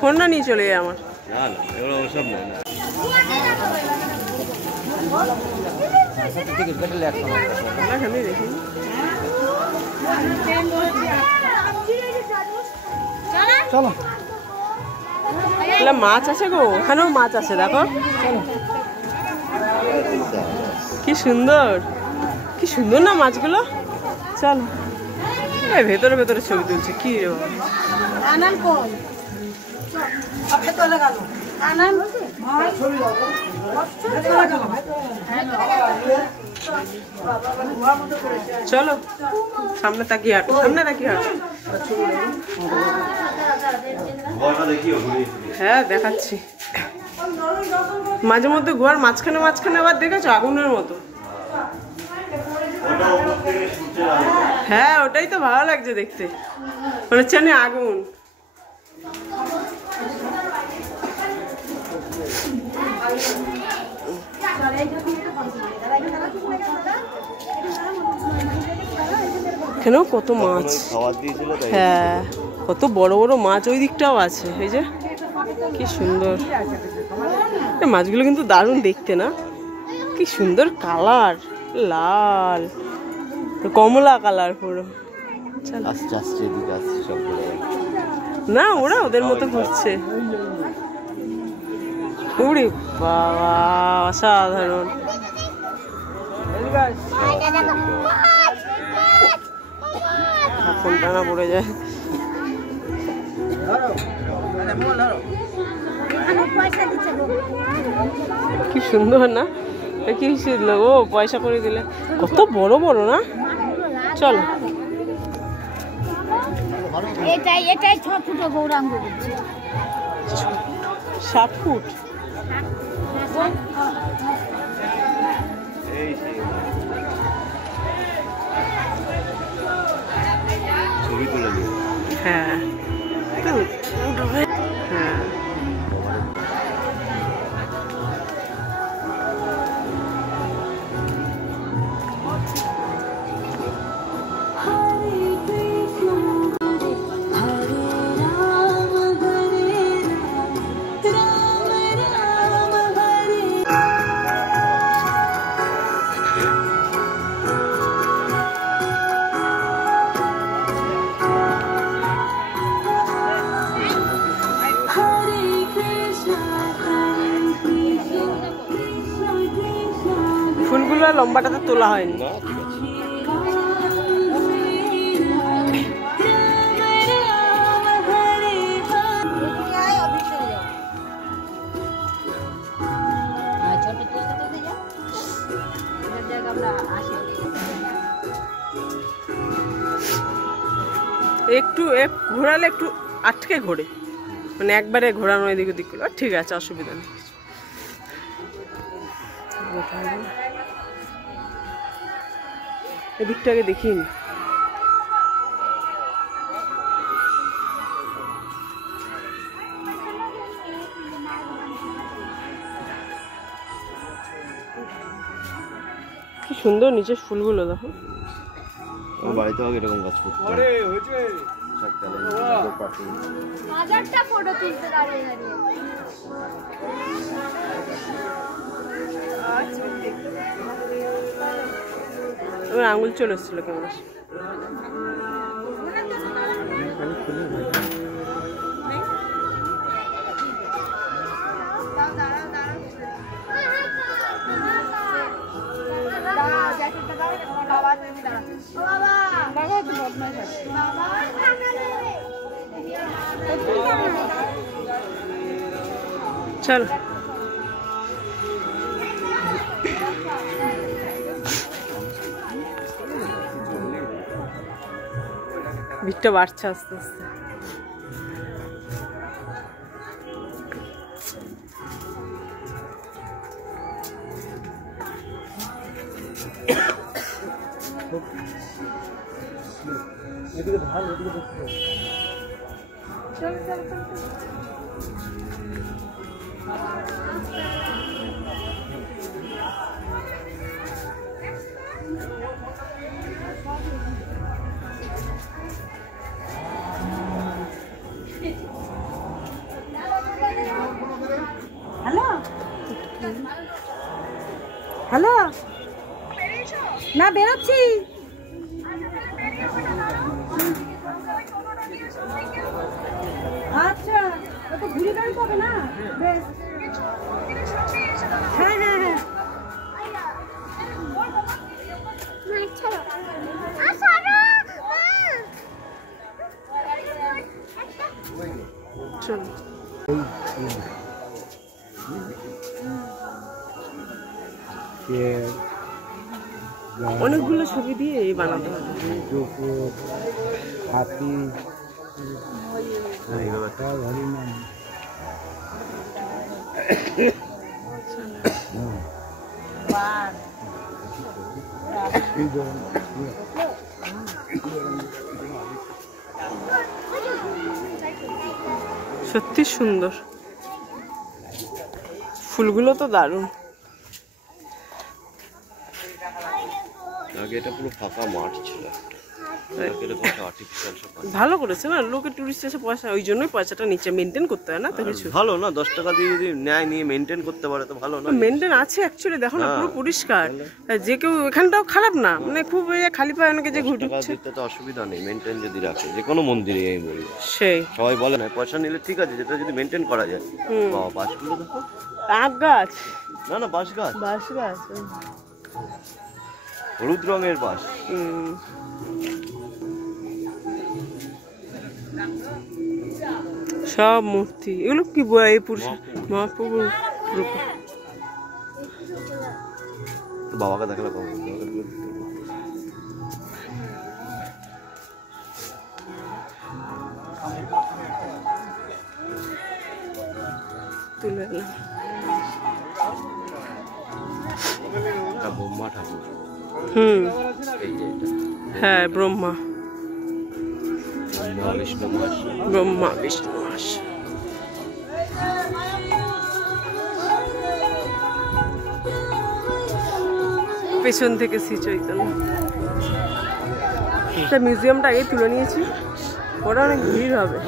ফোনটা নিয়ে চলে যায় আমার। চলো মাছ আছে গো, ওখানেও মাছ আছে দেখো, কি সুন্দর, কি সুন্দর না মাছগুলো। চলো ভেতরে ভেতরে ছবি তুলছে কি রে। চলো সামনে তাকিয়ে হাঁটো, সামনে তাকিয়ে হাঁটো। হ্যাঁ দেখাচ্ছি, মাঝে মধ্যে গুহার মাঝখানে মাঝখানে আবার দেখেছো আগুনের মতো। হ্যাঁ ওটাই তো ভালো লাগছে দেখতে, মনে হচ্ছে না আগুন। এখানেও কত মাছ, হ্যাঁ কত বড় বড় মাছ, ওই দিকটাও আছে। এই যে কি সুন্দর মাছগুলো, কিন্তু দারুণ দেখতে না, কি সুন্দর কালার, লাল কমলা কালার পুরো। না ওরা ওদের মতো ঘুরছে। ওরে বাবা অসাধারণ। ফোন টানা পড়ে যায়। কি সুন্দর না, কি সুন্দর। ও পয়সা করে দিলে, কত বড় বড় না। চলো এটাই 6 ফুট গৌরাঙ্গ, 7 ফুট। হ্যাঁ হ্যাঁ ফুলগুলো লম্বাটাতে তোলা হয়নি। একটু ঘোরালে একটু আটকে ঘোরে, মানে একবারে ঘোরানো এদিক ওদিক করলো, ঠিক আছে অসুবিধা নেই। এদিকটাকে দেখিনি। কি সুন্দর নিচের ফুলগুলো দেখো। বাড়িতে এরকম গাছ করতে হাজারটা ফটো তুলতে দাঁড়িয়ে দাঁড়িয়ে। আমার আঙুল চলে এসেছিল কেমন। চল ভিড়টা বাড়ছে আস্তে আস্তে। এদিকে ভালো, এদিকে দেখতে চল চল চল। হ্যালো, না বেরোচ্ছি। আচ্ছা, তো ঘুরে বেড়াতে হবে না? বেশ, হ্যাঁ হ্যাঁ হ্যাঁ। চল। অনেকগুলো ছবি দিয়ে এই বানাতে হবে। হাতি, সত্যি সুন্দর, ফুলগুলো তো দারুণ। আগে এটা পুরো ফাঁকা মাঠ ছিল, ভালো করেছে না, লোকে টুরিস্ট এসে পয়সা, ওই জন্যই পয়সাটা নিচে মেনটেন করতে হয় না তো কিছু। ভালো না, 10 টাকা দিয়ে যদি নেয় নিয়ে মেনটেন করতে পারে তো ভালো না। মেনটেন আছে অ্যাকচুয়ালি, দেখো না পুরো পরিষ্কার, যে কেউ এখানটাও খারাপ না, মানে খুব খালি পায়ে অনেকে যে ঘুরে ঢুকছে, তো অসুবিধা নেই, মেনটেন যদি রাখে যে কোনো মন্দিরে আমি বলি। সেই সবাই বলে না পয়সা নিলে ঠিক আছে, যেটা যদি মেনটেন করা যায়। বাবা বাসগুলো দেখো, আখ গাছ, না না বাঁশ গাছ, বাঁশ গাছ, হলুদ রঙের বাঁশ। সব মূর্তি, এগুলো কি এই পুরুষ মহাপ্রভু বাবাকে দেখালে কম তুলে এলাম। ব্রহ্মা ঠাকুর, এই যে হ্যাঁ ব্রহ্মা, বিষ্ণু মাস, ব্রহ্মা বিষ্ণু মাস। পেছন থেকে শ্রী চৈতন্য। মিউজিয়ামটা আগে তুলে নিয়েছি, ওরা অনেক ভিড় হবে।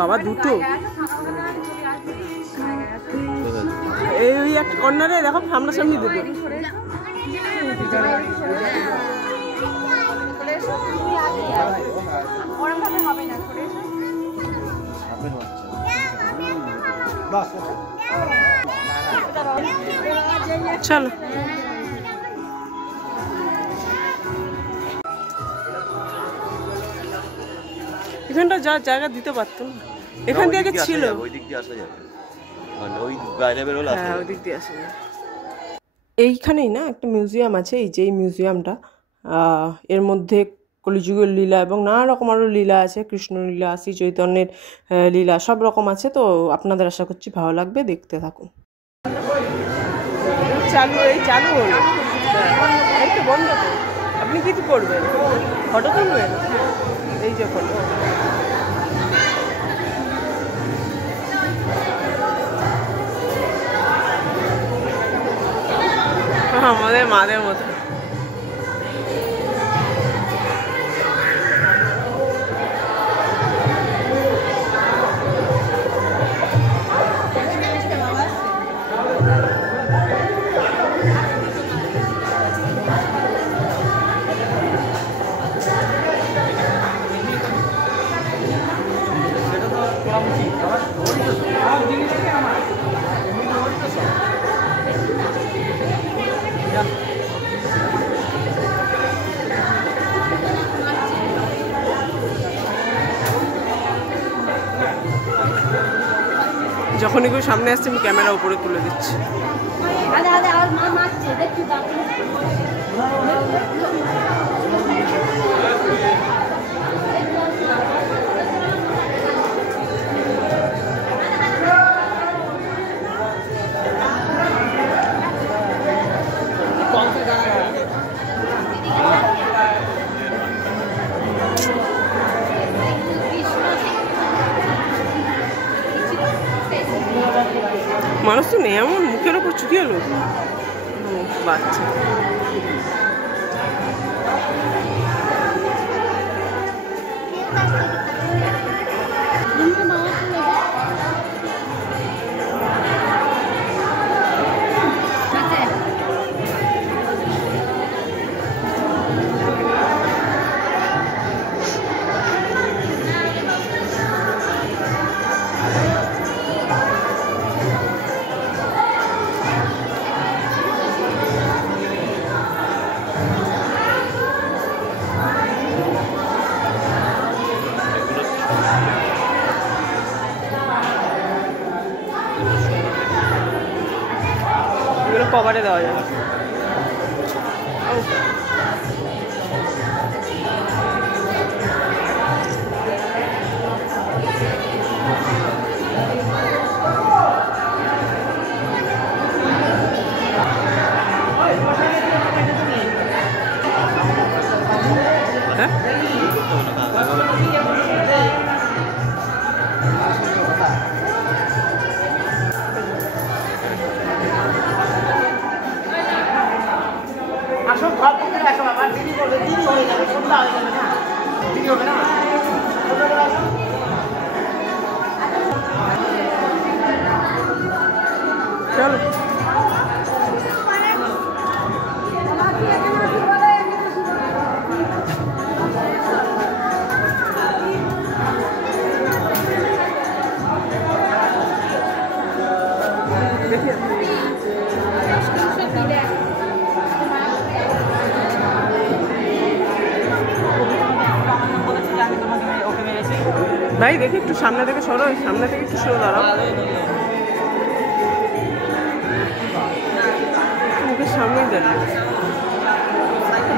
বাবা দুটো, এই ওই একটা কর্নারে দেখো, সামনাসামনি দুটো। চলো, এখানটা যা জায়গা দিতে পারতো না, এখান থেকে ছিল, ওই দিক দিয়ে আসা যাবে, মানে ওই বাইরে বেরোলে আসা হ্যাঁ ওই দিক দিয়ে আসা যাবে। এইখানেই না একটা মিউজিয়াম আছে, এই যে এই মিউজিয়ামটা, এর মধ্যে কলিযুগের লীলা এবং নানা রকম আরও লীলা আছে, কৃষ্ণ লীলা, শ্রী চৈতন্যের লীলা, সব রকম আছে। তো আপনাদের আশা করছি ভালো লাগবে, দেখতে থাকুন। চালু, এই চালু হলো, এই তো বন্ধ তো। আপনি কি করবেন, ফটো তুলবেন? এই যে ফটো, আমাদের মাদের মতো। যখনই কেউ সামনে আসছে আমি ক্যামেরা উপরে তুলে দিচ্ছি। মানুষ তো নেই, এমন মুখের ওপর চুকিয়ে এলো বাচ্চা। কভারে দেওয়া যাবে। চলো ভাই দেখি একটু সামনে থেকে সরো, সামনে থেকে একটু সরো, দাঁড়াও মুখের সামনেই দাঁড়িয়ে।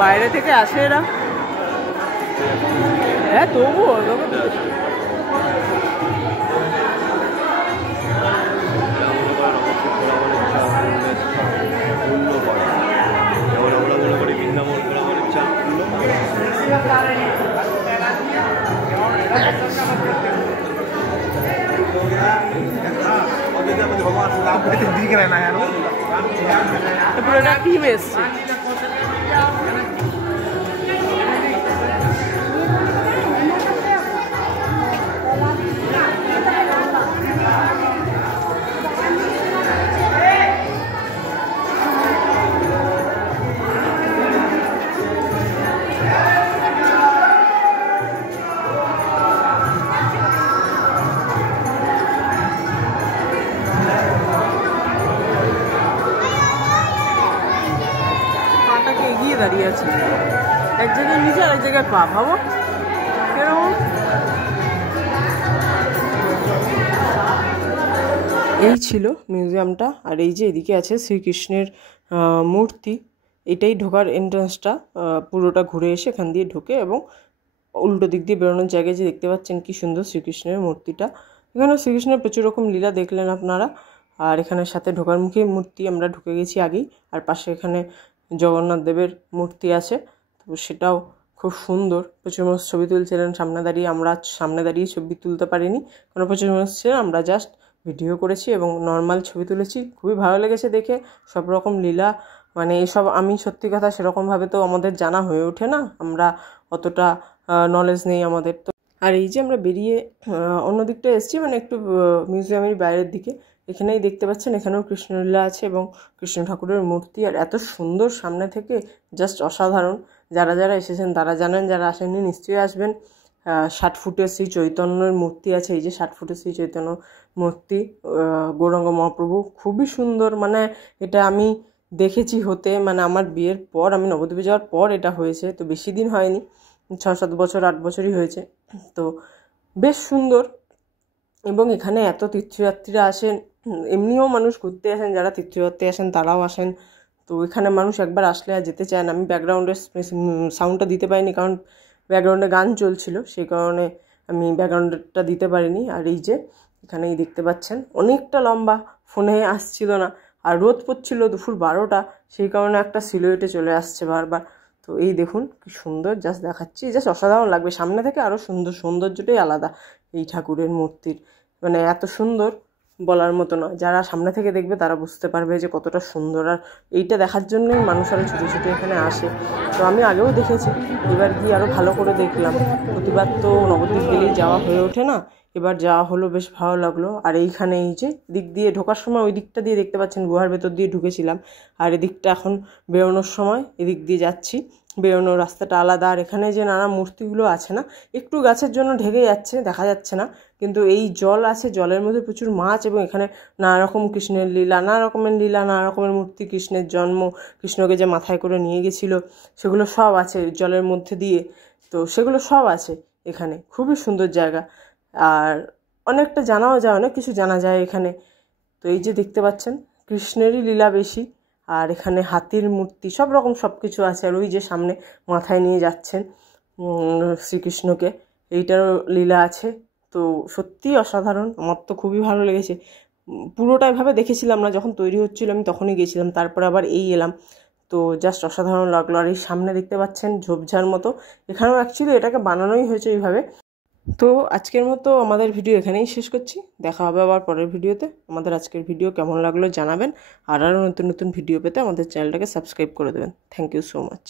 বাইরে থেকে আসে এরা, হ্যাঁ তবুও পুরোটা টিম এসছে। এগিয়ে দাঁড়িয়ে আছে, এক জায়গায় নিচে আর এক জায়গায় পা, ভাবো কেরকম। এই ছিল মিউজিয়ামটা। আর এই যে এদিকে আছে শ্রীকৃষ্ণের মূর্তি, এটাই ঢোকার এন্ট্রান্সটা। পুরোটা ঘুরে এসে এখান দিয়ে ঢোকে এবং উল্টো দিক দিয়ে বেরোনোর জায়গায় যে দেখতে পাচ্ছেন কি সুন্দর শ্রীকৃষ্ণের মূর্তিটা। এখানে শ্রীকৃষ্ণের প্রচুর রকম লীলা দেখলেন আপনারা। আর এখানে সাথে ঢোকার মুখে মূর্তি, আমরা ঢুকে গেছি আগেই। আর পাশে এখানে জগন্নাথ দেবের মূর্তি আছে, তো সেটাও খুব সুন্দর। প্রচুর মানুষ ছবি তুলছিলেন সামনে দাঁড়িয়ে। আমরা সামনে দাঁড়িয়ে ছবি তুলতে পারিনি, কারণ প্রচুর মানুষ ছিলেন। আমরা জাস্ট ভিডিও করেছি এবং নর্মাল ছবি তুলেছি। খুবই ভালো লেগেছে দেখে সব রকম লীলা, মানে এসব আমি সত্যি কথা সেরকমভাবে তো আমাদের জানা হয়ে ওঠে না, আমরা অতটা নলেজ নেই আমাদের। তো আর এই যে আমরা বেরিয়ে অন্য দিকটা এসেছি, মানে একটু মিউজিয়ামের বাইরের দিকে, এখানেই দেখতে পাচ্ছেন এখানেও কৃষ্ণলীলা আছে এবং কৃষ্ণ ঠাকুরের মূর্তি। আর এত সুন্দর সামনে থেকে, জাস্ট অসাধারণ। যারা যারা এসেছেন তারা জানেন, যারা আসেননি নিশ্চয়ই আসবেন। 60 ফুটের শ্রী চৈতন্যের মূর্তি আছে, এই যে 60 ফুটের শ্রী চৈতন্য মূর্তি, গৌরাঙ্গ মহাপ্রভু, খুবই সুন্দর। মানে এটা আমি দেখেছি হতে, মানে আমার বিয়ের পর, আমি নবদ্বীপে যাওয়ার পর এটা হয়েছে, তো বেশি দিন হয়নি, 6-7 বছর 8 বছরই হয়েছে। তো বেশ সুন্দর। এবং এখানে এত তীর্থযাত্রীরা আসেন, এমনিও মানুষ ঘুরতে আসেন, যারা তীর্থযাত্রী আসেন তারাও আসেন। তো এখানে মানুষ একবার আসলে আর যেতে চায় না। আমি ব্যাকগ্রাউন্ডের সাউন্ডটা দিতে পারিনি, কারণ ব্যাকগ্রাউন্ডে গান চলছিল, সেই কারণে আমি ব্যাকগ্রাউন্ডটা দিতে পারিনি। আর এই যে এখানেই দেখতে পাচ্ছেন অনেকটা লম্বা, ফোনে আসছিল না, আর রোদ পড়ছিল দুপুর 12টা, সেই কারণে একটা সিলুয়েটে চলে আসছে বারবার। তো এই দেখুন কি সুন্দর, জাস্ট দেখাচ্ছি, জাস্ট অসাধারণ লাগবে সামনে থেকে। আরও সুন্দর, সৌন্দর্যটাই আলাদা এই ঠাকুরের মূর্তির, মানে এত সুন্দর বলার মতো নয়। যারা সামনে থেকে দেখবে তারা বুঝতে পারবে যে কতটা সুন্দর। আর এইটা দেখার জন্যই মানুষ আরও ছুটে ছুটে এখানে আসে। তো আমি আগেও দেখেছি, এবার গিয়ে আরও ভালো করে দেখলাম। প্রতিবার তো নবদ্বীপ গেলেই যাওয়া হয়ে ওঠে না, এবার যাওয়া হলো, বেশ ভালো লাগলো। আর এইখানে এই যে দিক দিয়ে ঢোকার সময় ওই দিকটা দিয়ে দেখতে পাচ্ছেন গুহার ভেতর দিয়ে ঢুকেছিলাম, আর এদিকটা এখন বেরোনোর সময় এদিক দিয়ে যাচ্ছি, বেরোনোর রাস্তাটা আলাদা। আর এখানে যে নানা মূর্তিগুলো আছে না, একটু গাছের জন্য ঢেকে যাচ্ছে, দেখা যাচ্ছে না, কিন্তু এই জল আছে, জলের মধ্যে প্রচুর মাছ, এবং এখানে নানা রকম কৃষ্ণের লীলা, নানা রকমের লীলা, নানা রকমের মূর্তি, কৃষ্ণের জন্ম, কৃষ্ণকে যে মাথায় করে নিয়ে গেছিলো, সেগুলো সব আছে জলের মধ্যে দিয়ে। তো সেগুলো সব আছে এখানে, খুবই সুন্দর জায়গা। আর অনেকটা জানাও যায়, অনেক কিছু জানা যায় এখানে। তো এই যে দেখতে পাচ্ছেন কৃষ্ণেরই লীলা বেশি, আর এখানে হাতির মূর্তি সব রকম সব কিছু আছে। আর ওই যে সামনে মাথায় নিয়ে যাচ্ছেন শ্রীকৃষ্ণকে, এইটারও লীলা আছে। তো সত্যিই অসাধারণ, আমার তো খুবই ভালো লেগেছে। পুরোটা এভাবে দেখেছিলাম না, যখন তৈরি হচ্ছিল আমি তখনই গেছিলাম, তারপরে আবার এই এলাম। তো জাস্ট অসাধারণ লাগলো। আর এই সামনে দেখতে পাচ্ছেন ঝোপঝাড় মতো, এখানেও অ্যাকচুয়ালি এটাকে বানানোই হয়েছে এইভাবে। তো আজকের মতো আমাদের ভিডিও এখানেই শেষ করছি, দেখা হবে আবার পরের ভিডিওতে। আমাদের আজকের ভিডিও কেমন লাগলো জানাবেন, আর আরও নতুন নতুন ভিডিও পেতে আমাদের চ্যানেলটাকে সাবস্ক্রাইব করে দেবেন। Thank you so much.